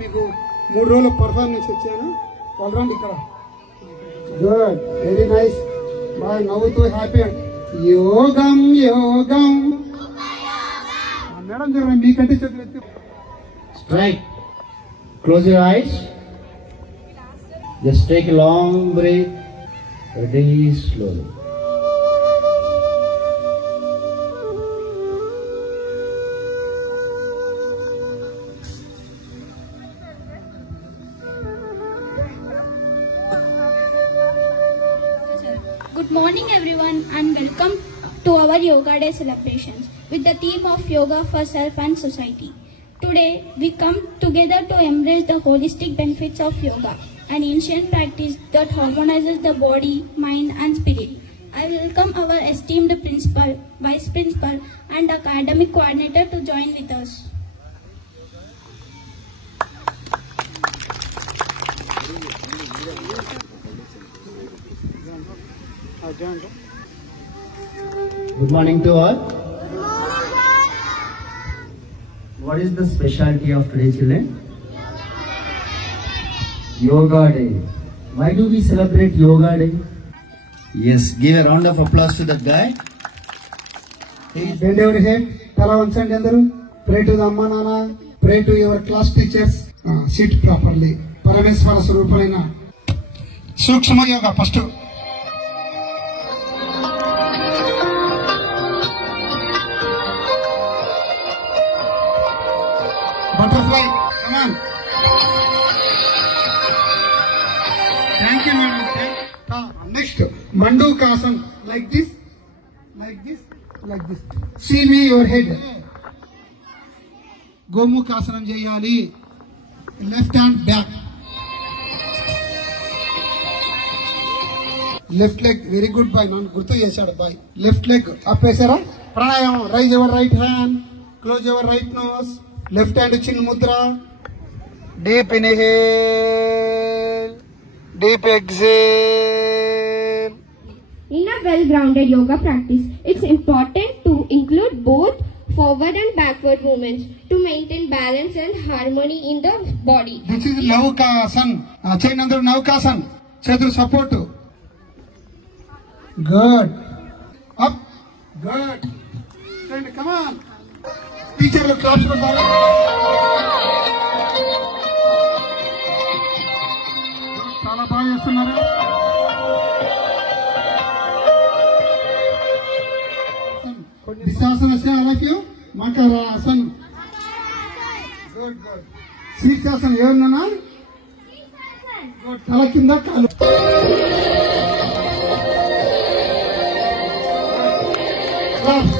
మీకు 3 రోజుల పర్ఫార్మెన్స్ వచ్చాను. వాళ్ళరండి ఇక్కడ. Good, very nice. బాగా నవ్వుతూ హ్యాపీ. యోగం యోగం. మేడం జర మీకంటే చేతులు ఎత్తి. Strike. Close your eyes. Just take a long breath. Very slowly. Good morning everyone and welcome to our Yoga Day celebrations with the theme of Yoga for Self and Society. Today we come together to embrace the holistic benefits of yoga, an ancient practice that harmonizes the body, mind and spirit. I welcome our esteemed principal, vice principal and academic coordinator to join with us. Good morning to all. What is the specialty of today, children? Yoga Day. Why do we celebrate Yoga Day? Yes, give a round of applause to that guy. Bend your head. Tala unsandi andaru. Pray to the Amma Nana. Pray to your class teachers. Sit properly. Parameswara Swarupalaina. Sukshma Yoga first. Butterfly, come on. Thank you, madam. Next, Mandukasana, like this, like this, like this. See me, your head. Gomukhasanam cheyali. Left hand back. Left leg, very good boy. Man, gurtu chesadu boy. Left leg up chesara. Pranayamam. Raise your right hand. Close your right nose. Left hand chin mudra. Deep inhale. Deep exhale. In a well-grounded yoga practice, it's important to include both forward and backward movements to maintain balance and harmony in the body. This is Naukasana. Chainandru Naukasana. Chetu support. Good. Up. Good. Stand. Come on. Teacher will claps for that. Chala baga chestunnaru. Visasana say all of you. Makarasana. Good, good. Sirsasana evarnana? Good. Tala kinda kaalu. Claps.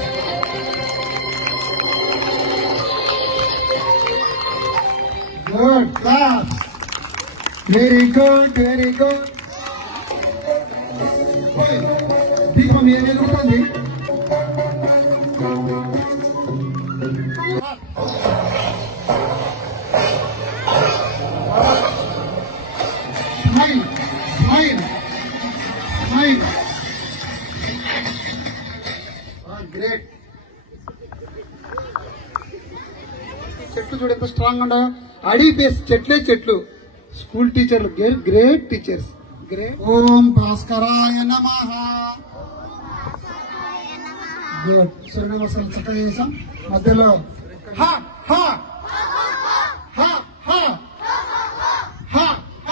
Good, claps. Very good, very good. Deepam em velugutundi? Smile, smile, smile. Great. చెట్లు చూడు ఎంత strong ఉండో. అడవి base చెట్లే చెట్లు. School టీచర్లు great teachers. Great. ఓం భాస్కరాయ నమః. Good. సూర్య నమస్కారం చక్కగా చేసాం. మధ్యలో హ హ హ హ హ హ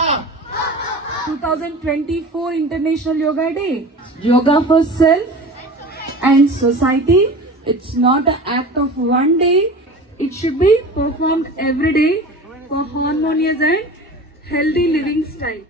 2024 International Yoga Day. Yoga for self and society. It's not an act of one day. It should be performed every day for harmonious and healthy living style.